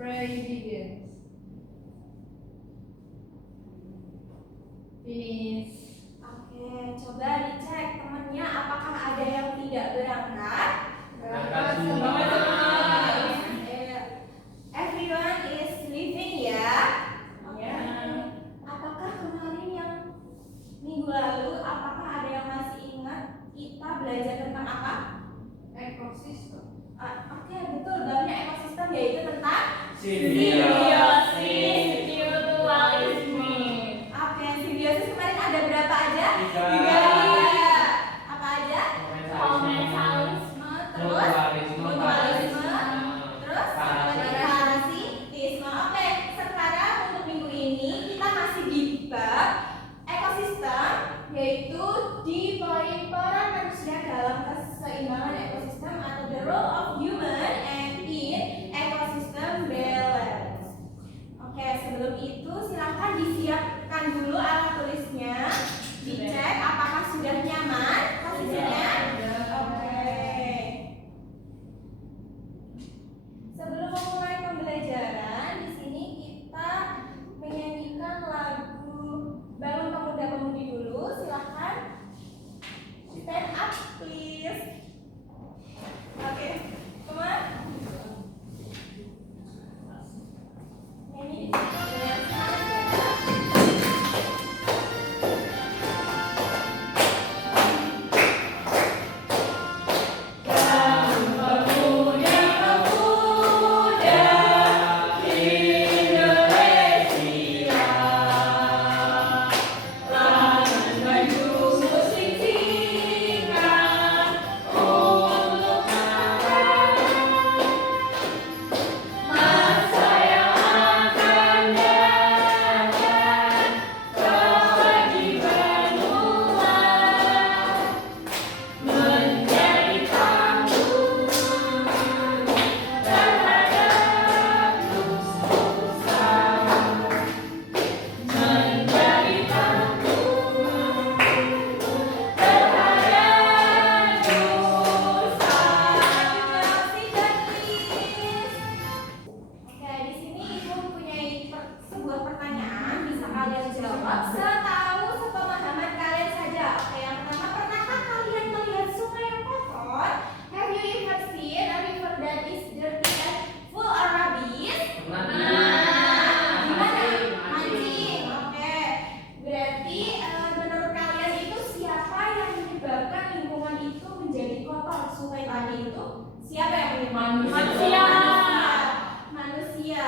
Pray begins. Finish. Oke, coba dicek temennya apakah ada yang tidak berangkat. Berangkat semua. Everyone is leaving ya. Ya. Apakah kemarin yang minggu lalu, apakah ada yang masih ingat kita belajar tentang apa? Ekosistem. Oke, betul. Babnya ekosistem yaitu tentang Simbiosis, mutualisme. Oke, simbiosis kemarin ada berapa aja? 3. Apa aja? Komensalisme. Terus Mutualisme. mutualisme, terus Parasitisme. parasitisme. Oke, sekarang untuk minggu ini kita masih di bab ekosistem, yaitu di poin peran manusia dalam keseimbangan ekosistem atau the role of human and in ecosystem balance. Oke, sebelum itu silahkan disiapkan dulu alat tulisnya, dicek apakah sudah nyaman posisinya. Oke. Sebelum memulai pembelajaran, di sini kita menyanyikan lagu Bangun Pemuda-Pemudi dulu. Silahkan stand up please. Oke, teman. Nyanyi di sini dengan semangat ya. Oke, di sini Ibu mempunyai sebuah pertanyaan, bisa kalian jawab setahu sepemahaman kalian saja. Oke, yang pertama, pernahkah kalian melihat sungai yang kotor? Have you ever seen a river that is dirty and full of rubbish? Gimana? Mancing. Oke, berarti menurut kalian itu siapa yang menyebabkan lingkungan itu menjadi kotor? Sungai tadi itu siapa yang menyebabkan? Manusia.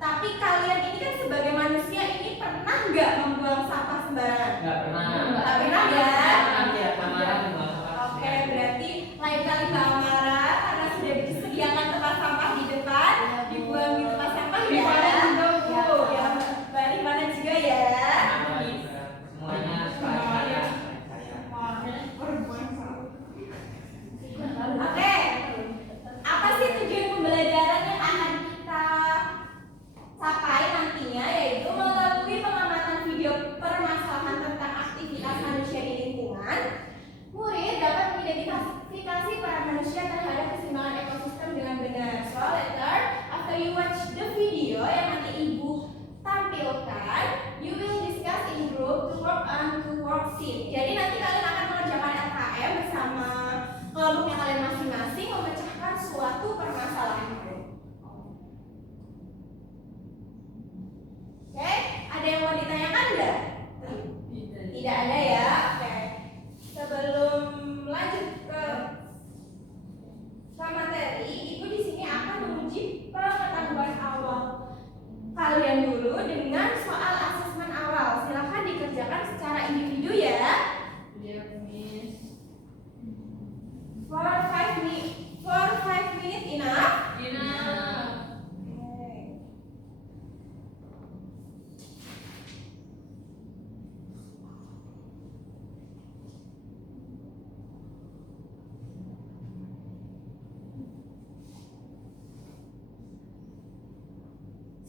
Tapi kalian ini kan sebagai manusia ini pernah nggak membuang sampah sembarangan? Nggak pernah. Nggak pernah ya? Nanti ya Tamara dibuang sampah. Oke, berarti lain kali Mbak Amara karena sudah disediakan tempat sampah di depan, dibuang di tempat sampah ya. Ya, Mbak Rifana juga ya. Semuanya saya. Oke, apa sih tujuan pembelajaran yang akan kita capai nantinya, yaitu melalui pengamatan video permasalahan tentang aktivitas manusia di lingkungan, murid dapat mengidentifikasi peran manusia terhadap keseimbangan ekosistem dengan benar. So later, after you watch the video yang nanti Ibu tampilkan, you will discuss in group to work on to worksheet. Jadi nanti kalian akan mengerjakan LKM bersama kelompoknya kalian masing-masing memecahkan suatu permasalahan. Oke, ada yang mau ditanyakan enggak? Tidak ada ya. Oke. Sebelum lanjut ke materi, Ibu di sini akan menguji pengetahuan awal kalian dulu dengan soal asesmen awal. Silahkan dikerjakan secara individu ya. For 5 minutes enough. Okay.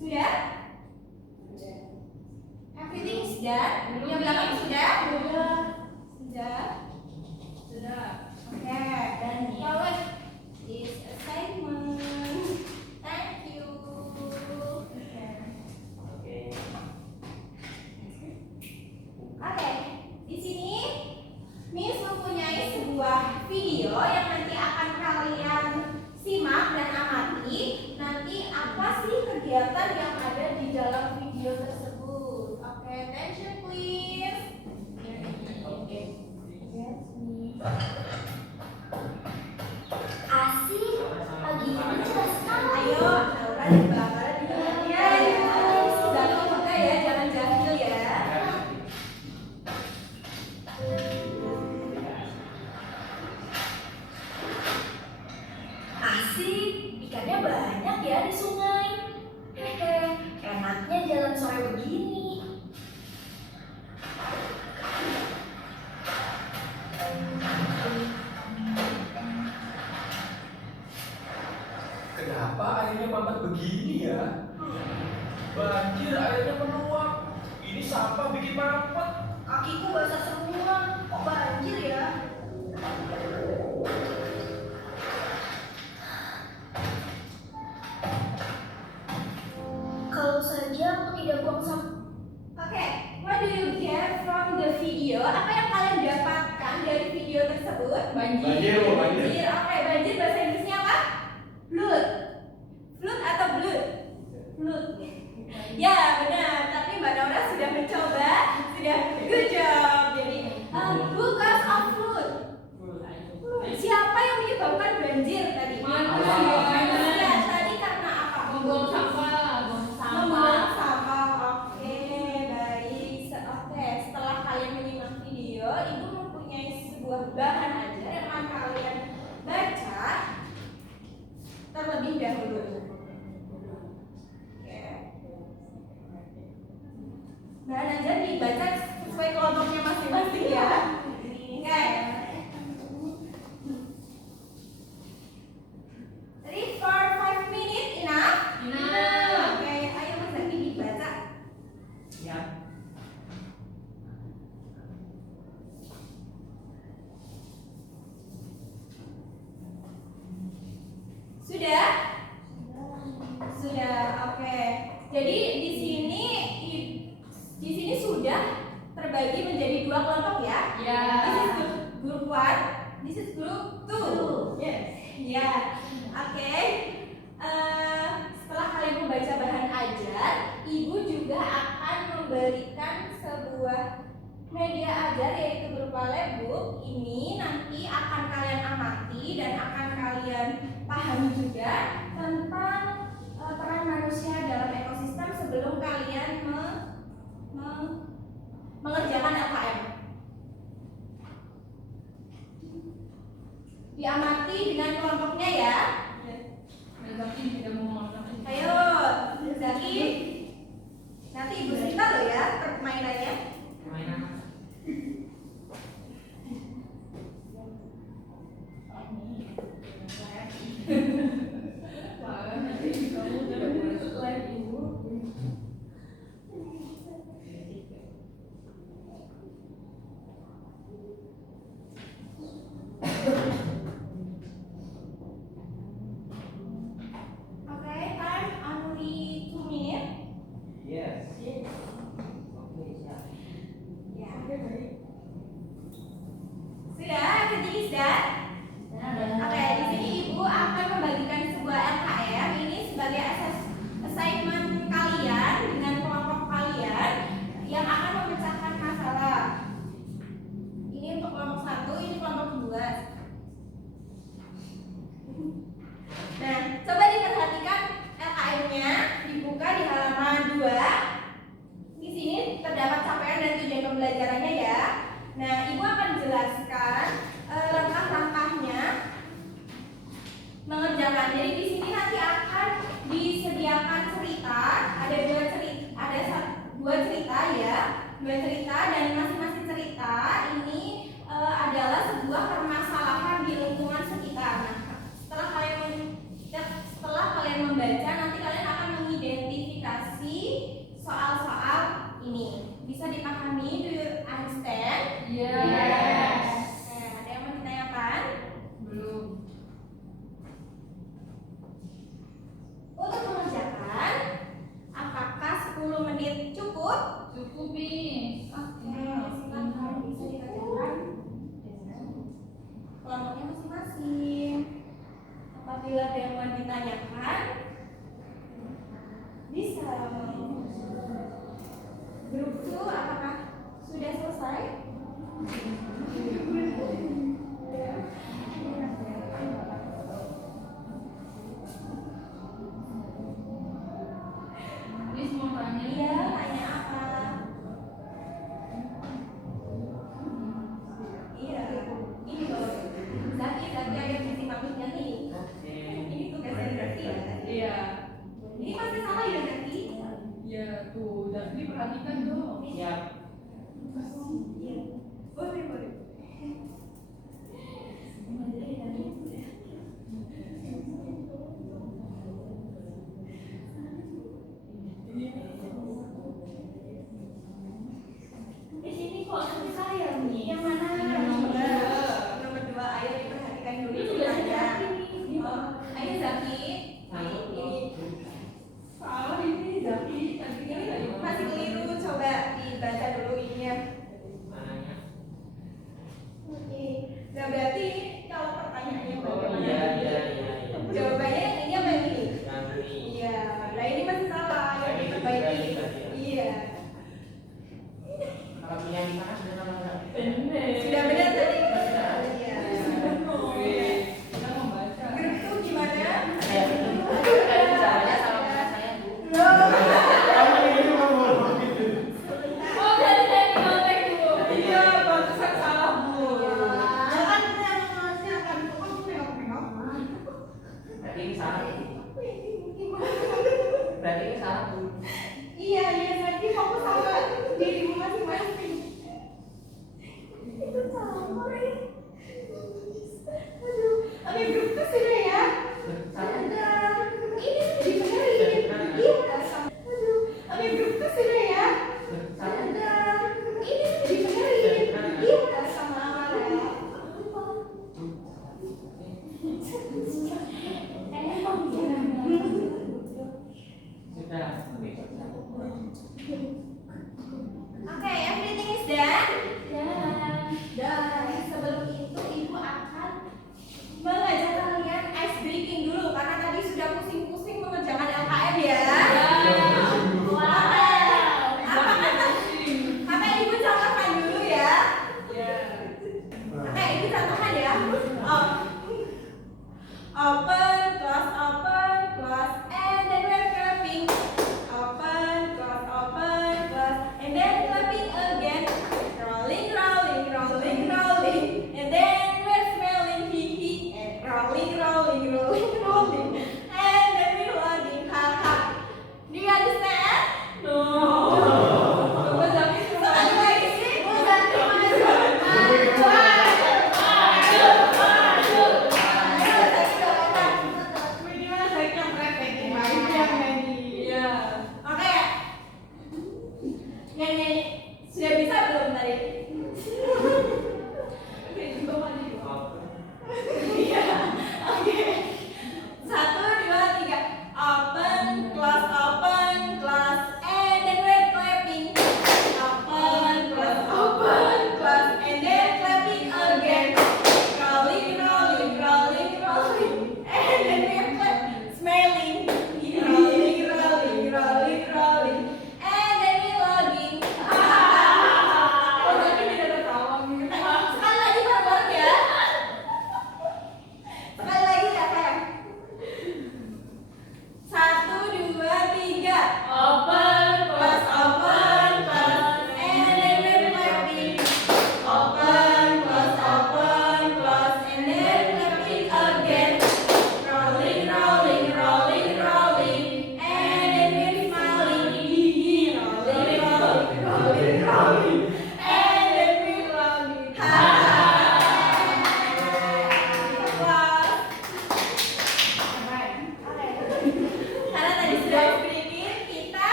Sudah? Everything is done? Yang belakang sudah? Sudah. Oke, dan follow this assignment. Thank you. apa sih kegiatan yang ada di dalam video tersebut? Oke, attention please. Asik, pagi ini jelas sekali. Ayo, Naura dan Barbara didengarnya ya. Jangan lupa ya, jangan jahil ya. Asik, ikannya banyak ya di sungai. Hehe, enaknya jalan sore begini. Kenapa airnya mampet begini ya? Banjir, airnya meluap. Ini sampah bikin mampet. Kakiku basah semua, kok banjir ya? Kalau saja aku tidak buang sampah. Oke, what do you get from the video? Apa yang kalian dapatkan dari video tersebut? Banjir, Bu, banjir. Oke, banjir bahasa Inggrisnya apa? Flood. Flood atau blood? Flood. Ya, benar. Tapi Mbak Naura sudah mencoba. Sudah good job. Jadi, who cause of flood? Siapa yang menyebabkan banjir tadi? Manusia. Manusia. Tadi karena apa? Membuang sampah. Membuang sampah. Oke, baik. Oke, setelah kalian menyimak video, Ibu mempunyai sebuah bahan ajar yang akan kalian baca terlebih dahulu. Oke. Bahan ajar dibaca sesuai kelompoknya masing-masing ya. Oke. Read for 5 minutes, enough? Oke, ayo Mas Zaki dibaca. Ya. Sudah? Sudah, oke. Jadi di sini sudah terbagi menjadi dua kelompok ya. Ya. This is group 1, this is group 2. Yes. Ya, oke. Setelah kalian membaca bahan ajar, Ibu juga akan memberikan sebuah media ajar yaitu berupa labbook. Ini nanti akan kalian amati dan akan kalian pahami juga tentang peran manusia dalam ekosistem sebelum kalian mengerjakan LKM. Diamati dengan kelompoknya ya. Ayo, Zaki. Nanti Ibu cerita loh ya permainannya. Mainan. Oke, time only 2 minutes. Yes. Oke, siap. Ya. Sudah, everything is done? Oke, di sini Ibu akan membagikan sebuah LKM ini sebagai assignment kalian dengan kelompok kalian yang akan memecahkan masalah. Ini untuk kelompok 1, ini kelompok 2. Nah, coba diperhatikan LKM-nya dibuka di halaman 2. Di sini terdapat capaian dan tujuan pembelajarannya ya. Nah, Ibu akan jelaskan langkah-langkahnya mengerjakan. Jadi di sini nanti akan disediakan cerita, ada dua cerita ya, dua cerita dan masing-masing cerita ini adalah sebuah permasalahan di lingkungan sekitar. Nah, setelah kalian membaca, nanti kalian akan mengidentifikasi soal-soal ini. Bisa dipahami? Do you understand? Yes. Ada yang mau ditanyakan? Belum. Untuk mengerjakan, apakah 10 menit cukup? Cukup nih. Oke, silakan bisa dikerjakan dengan kelompoknya masing-masing. Apabila ada yang mau ditanyakan, Bisa. Grup 2 apakah sudah selesai? Miss mau tanya. Iya, tanya apa? Iya, ini loh. Zaki ada visi maksudnya nih. Oke. Ini tugasnya Zaki ya. Iya. Ini pasti salah ya Zaki? Iya tuh, jadi perhatikan dong. Siap. Iya. Boleh, boleh. Di sini kok ada saya nih. Yang mana? Nomor dua. Nomor 2, ayo diperhatikan dulu Ini tugasnya ceritanya. Zaki nih. Oh, ayo Zaki. Satu, dua, Ini Salah ini Zaki. Cantiknya nggak ini masih keliru, coba dibaca dulu ininya. mananya? Oke. Nah, berarti kalau pertanyaannya Oh bagaimana? iya iya iya. Jawabannya yang ini apa yang ini? Yang ini. Iya. Nah, ini masih salah, yang Yang ini diperbaiki. juga tadi ya? Iya. Kalau punya di mana sudah nama nggak? Bener. Sudah benar tadi? Sudah. Iya. Wih, kita membaca. Grup tuh gimana? Saya caranya sama kayak saya Bu. Oh, dari kontak dulu. Iya, pantesan salah Bu. Berarti ini salah. Berarti ini salah Bu. Iya, iya, nanti kamu sama dirimu masing-masing. Itu salah. Aduh, oke grup tuh sudah ya. Salah. Ini dibenerin. Iya, sama. Aduh, oke grup tuh sudah ya. Salah. Ini dibenerin. Iya, sama ya. Sudah. Oke.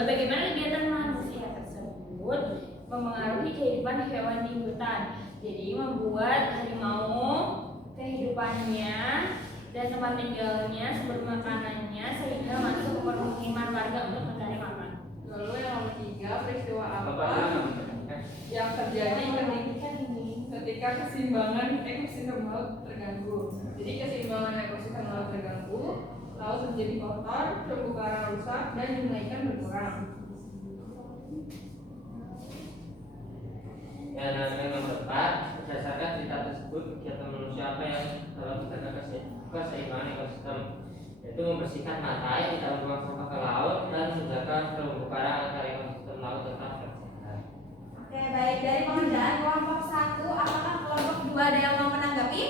adalah bagaimana kegiatan manusia tersebut memengaruhi kehidupan hewan di hutan. Jadi membuat harimau kehidupannya dan tempat tinggalnya, sumber makanannya sehingga masuk ke permukiman warga untuk mencari makan. Lalu yang nomor 3, peristiwa apa Bapak yang terjadi ketika keseimbangan ekosistem laut terganggu. Jadi keseimbangan ekosistem laut terganggu, laut menjadi kotor, terumbu karang rusak, dan jumlah ikan berkurang. Dan yang nomor 4, berdasarkan cerita tersebut, kegiatan manusia apa yang dalam menjaga keseimbangan ekosistem, yaitu membersihkan pantai, tidak membuang sampah ke laut, dan menjaga terumbu karang agar ekosistem laut tetap sehat. Oke, baik. Dari pengerjaan kelompok 1, apakah kelompok 2 ada yang mau menanggapi?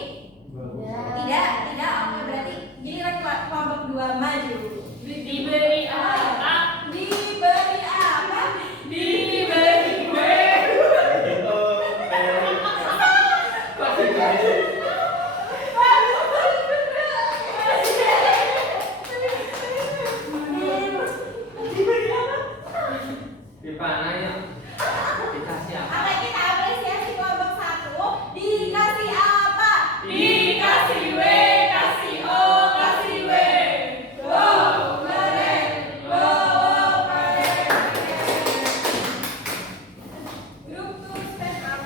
Tidak. Oke, berarti giliran kelompok 2 maju. Diberi apa? Diberi apa? Diberi kue. Dipanah ya? Dikasih apa? Oke, kita apresiasi kelompok 1. Dikasih apa? Dikasih W, kasih O, kasih W. Wow, keren. Wow, keren. Grup 2 stand up.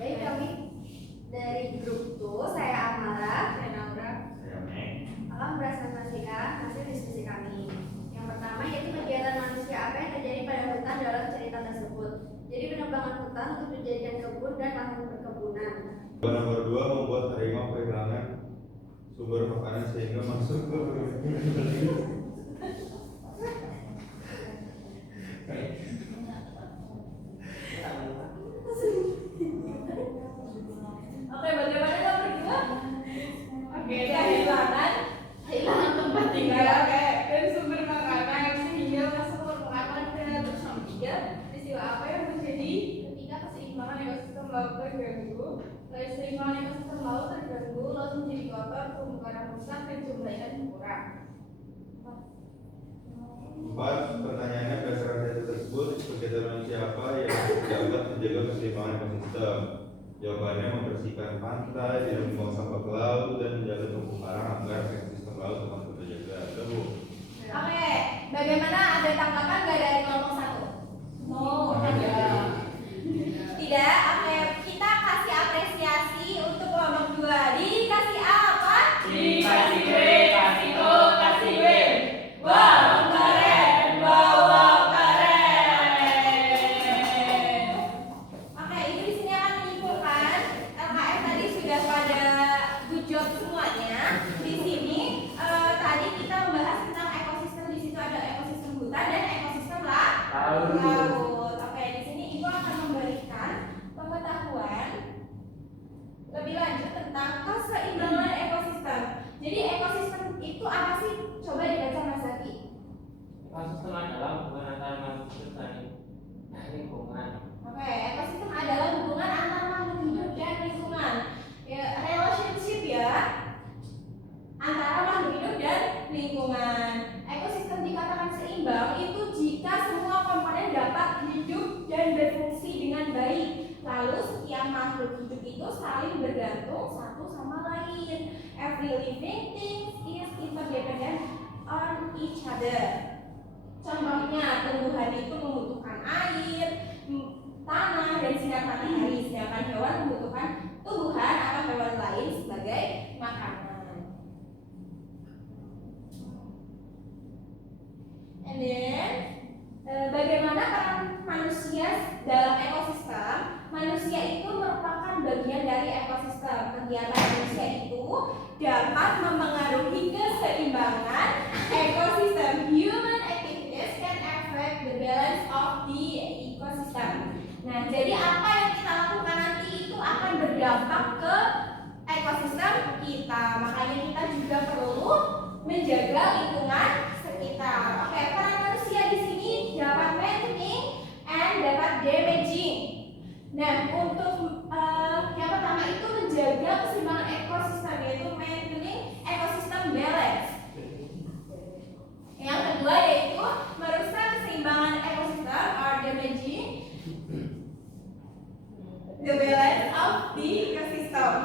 Baik, kami dari grup 2, saya Amara, Saya Naura. akan mempresentasikan hasil diskusi kami. Yang pertama yaitu kegiatan manusia apa yang terjadi pada hutan dalam cerita tersebut. Jadi penebangan hutan untuk dijadikan kebun dan lahan perkebunan. Nomor 2, membuat harimau kehilangan sumber makanan sehingga masuk ke Oke, bagaimana nomor 2? Oke, Kehilangan tempat tinggal. Oke, dan sumber makanan sehingga masuk ke permukaan dan terus nomor 3, peristiwa apa yang terjadi ketika keseimbangan ekosistem laut terganggu. Keseimbangan ekosistem laut terganggu, laut menjadi kotor, terumbu karang rusak, dan jumlah ikan berkurang. 4. Pertanyaannya berdasarkan data tersebut, kegiatan manusia apa yang dapat menjaga keseimbangan ekosistem? Jawabannya membersihkan pantai, tidak membuang sampah ke laut, dan menjaga terumbu karang agar ekosistem laut tetap terjaga. Tunggu. Oke, bagaimana, ada tanggapan nggak dari kelompok 1? Tidak. Oke, kita kasih apresiasi untuk kelompok 2. Dikasih apa? Dikasih W, kasih O, kasih W. Wow, keren. Wow, keren. Oke, ini di sini akan menyimpulkan LKM tadi sudah pada good job semuanya. Di sini tadi kita membahas tentang ekosistem. Di situ ada ekosistem hutan dan ekosistem laut. Oke, di sini Ibu akan memberikan pengetahuan lebih lanjut tentang keseimbangan ekosistem. Jadi ekosistem itu apa sih? Coba dibaca Mas Zaki. Ekosistem adalah hubungan antara manusia dan lingkungan. Oke, ekosistem adalah hubungan antara makhluk hidup dan lingkungan. Ya, relationship ya antara makhluk hidup dan lingkungan. Ekosistem dikatakan seimbang itu jika semua komponen dapat hidup dan berfungsi dengan baik. Lalu setiap makhluk hidup itu saling bergantung satu sama lain. Every living thing is interdependent on each other. Contohnya, tumbuhan itu membutuhkan air, tanah, dan sinar matahari, sedangkan hewan membutuhkan tumbuhan atau hewan lain sebagai makanan. And then, bagaimana peran manusia dalam ekosistem? Manusia itu merupakan bagian dari ekosistem. Kegiatan manusia itu dapat memengaruhi keseimbangan ekosistem. Human activities can affect the balance of the ecosystem. Nah, jadi apa yang kita lakukan nanti itu akan berdampak ke ekosistem kita. Makanya kita juga perlu menjaga lingkungan sekitar. Oke, peran manusia di sini dapat maintaining and dapat damaging. Nah, untuk yang pertama itu menjaga balance. Yang kedua yaitu merusak keseimbangan ekosistem or damaging the balance of the ecosystem.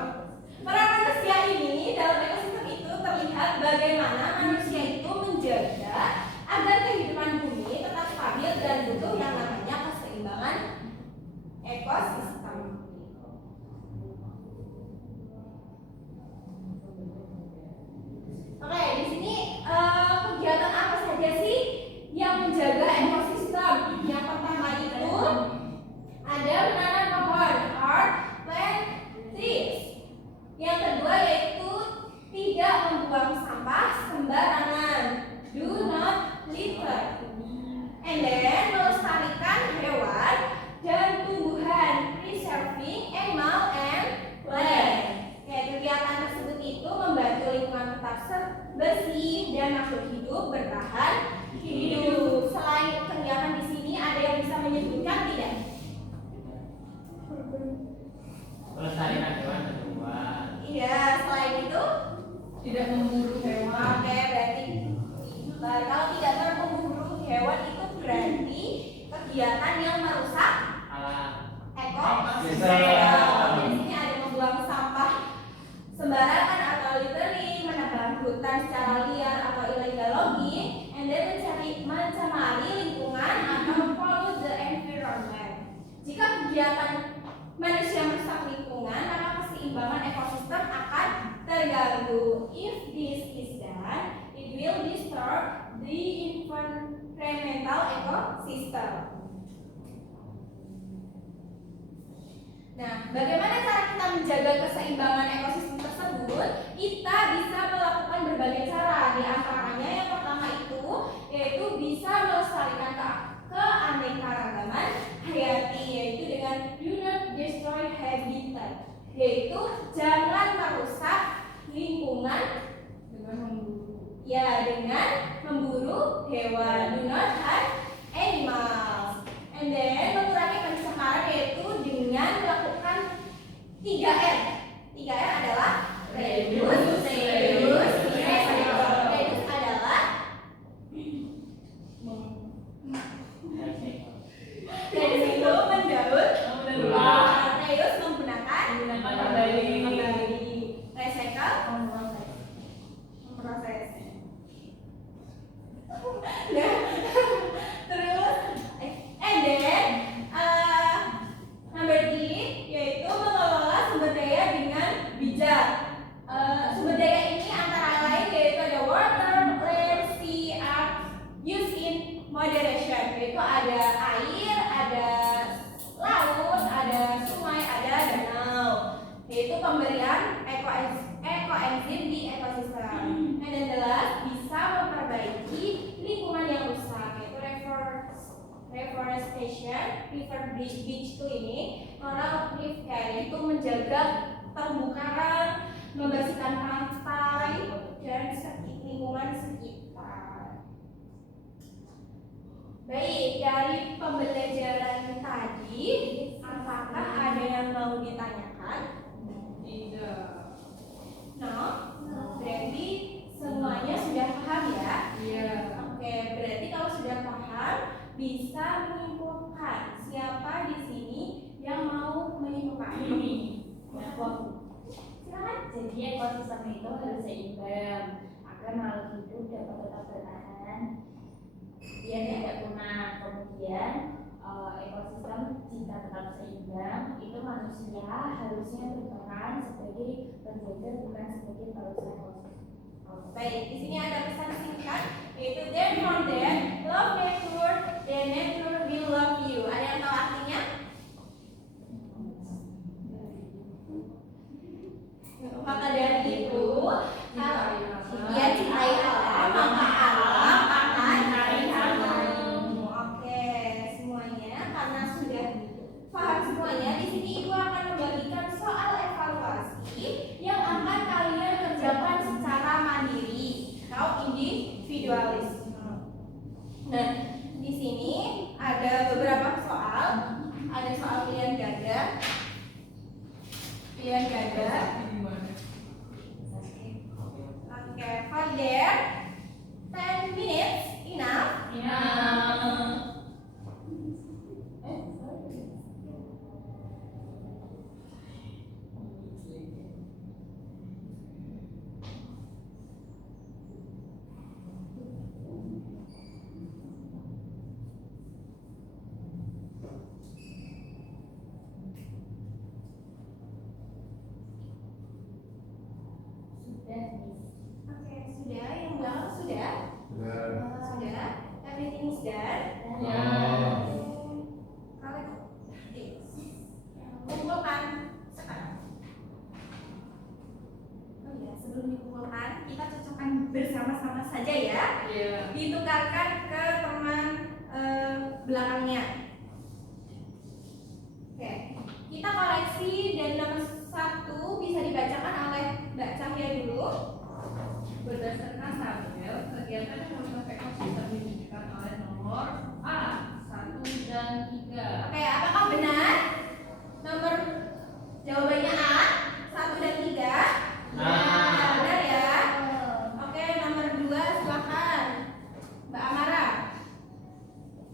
Peran manusia ini dalam ekosistem itu terlihat bagaimana manusia itu menjaga agar kehidupan bumi tetap stabil dan butuh yang namanya keseimbangan ekosistem. Oke, di sini kegiatan apa saja sih yang menjaga ekosistem? Yang pertama itu ada menanam pohon or plant trees. Yang kedua yaitu tidak membuang sampah sembarangan, do not litter. And then melestarikan hewan dan tumbuhan, preserving animal and plant. Kegiatan tersebut itu membantu lingkungan tetap bersih dan makhluk hidup bertahan hidup. Selain kegiatan di sini ada yang bisa menyebutkan tidak? Melestarikan hewan dan tumbuhan. Iya, selain itu Tidak memburu hewan. oke, berarti kalau tidak memburu hewan itu berarti kegiatan yang merusak Alam. ekosistem. Di sini ada membuang sampah sembarangan atau littering, menebang hutan secara liar atau illegal logging, and then mencemari lingkungan atau pollute the environment. Jika kegiatan manusia merusak lingkungan, maka keseimbangan ekosistem akan terganggu. If this is done, it will disturb the environmental ecosystem. Nah, bagaimana cara kita menjaga keseimbangan ekosistem tersebut? Kita bisa melakukan berbagai cara. Di antaranya yang pertama itu yaitu bisa melestarikan keanekaragaman hayati, yaitu dengan do not destroy habitat, yaitu jangan merusak lingkungan dengan memburu hewan, do not hunt animals. And then mengurangi pencemaran yaitu dengan melakukan 3R. 3R adalah reduce, recycle. Reduce adalah reduce itu mendaur ulang. Reuse menggunakan kembali. Recycle memproses. Nah, terus and then number 3 yaitu mengelola sumber daya dengan bijak. Sumber daya ini antara lain yaitu ada water, land, sea, earth, use in moderation, yaitu ada air, ada laut, ada sungai, ada danau, yaitu pemberian ekoenzim di ekosistem. And then the last, bisa memperbaiki lingkungan yang rusak, yaitu reforestation, river beach cleaning, coral reef care, yaitu menjaga terumbu karang, membersihkan pantai dan lingkungan sekitar. Baik, dari pembelajaran tadi, apakah ada yang mau ditanyakan? Tidak. No? Berarti semuanya sudah paham ya? Iya. Oke, berarti kalau sudah paham bisa menyimpulkan. Siapa di sini yang mau menyimpulkan? Silakan. Jadi ekosistem itu harus seimbang agar makhluk hidup dapat tetap bertahan biar tidak punah. Kemudian ekosistem jika tetap seimbang itu manusia harusnya berperan sebagai penjaga bukan sebagai perusak ekosistem. Baik, di sini ada pesan singkat yaitu therefore then love nature, then nature will love you. Ada yang tahu artinya? Maka dari itu, dia cintai alam, maka alam akan cintai kamu. Oke, semuanya karena sudah paham semuanya, di sini Ibu akan membagikan soal evaluasi yang akan kalian kerjakan secara mandiri atau individualis. Nah, di sini ada beberapa soal, ada soal pilihan ganda. Oke, for Oke, sudah. Yang belakang sudah? Sudah. Sudah. Everything is done? Ya. Kalian kumpulkan sekarang. Oh iya, sebelum dikumpulkan, kita cocokkan bersama-sama saja ya. Iya. Ditukarkan ke teman belakangnya. Oke, kita koreksi dan nomor 1 bisa dibacakan oleh Mbak Cahya dulu. Berdasarkan tabel, kegiatan yang mencapai ekosistem ditunjukkan oleh nomor A, 1 dan 3. Oke, apakah benar? Nomor jawabannya A, 1 dan 3. Nah. Benar ya? Oke, nomor 2 silakan. Mbak Amara.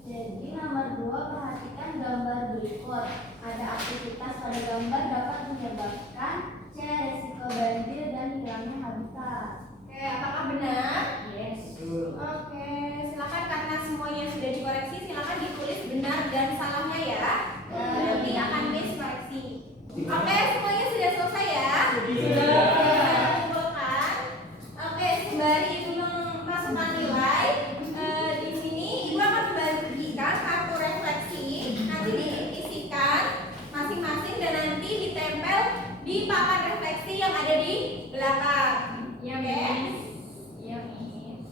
Jadi nomor 2, perhatikan gambar berikut. Ada aktivitas pada gambar dapat menyebabkan C. Resiko banjir dan hilangnya habitat. Oke, apakah benar? Yes. Oke, silakan karena semuanya sudah dikoreksi, silakan ditulis benar dan salahnya ya. Nanti akan Miss koreksi. Oke, semuanya sudah selesai ya? Sudah. Kita kumpulkan. Oke, sembari Ibu memasukkan nilai, di sini Ibu akan membagikan kartu refleksi. Nanti diisikan masing-masing dan nanti ditempel di papan refleksi yang ada di belakang. Iya, Oke. Miss. Iya, Miss.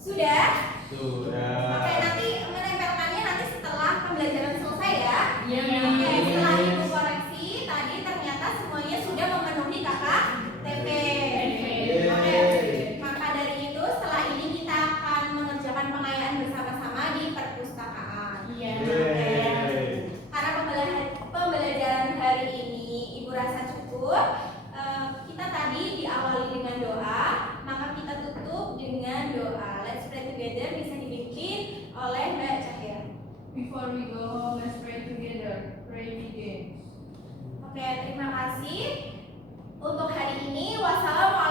Sudah? Sudah. Oke, nanti menempelkannya nanti setelah pembelajaran selesai ya. Iya, Oke, Miss. setelah Ibu koreksi, tadi ternyata semuanya sudah memenuhi KKTP. Oke, maka dari itu setelah ini kita akan mengerjakan pengayaan bersama-sama di perpustakaan. Iya. Yeay. Karena pembelajaran hari ini Ibu rasa cukup, kita tadi diawali dengan doa, maka kita tutup dengan doa. Let's pray together bisa dipimpin oleh Mbak Cahya. Before we go home, let's pray together. Pray begin. Oke, terima kasih untuk hari ini. Wassalamualaikum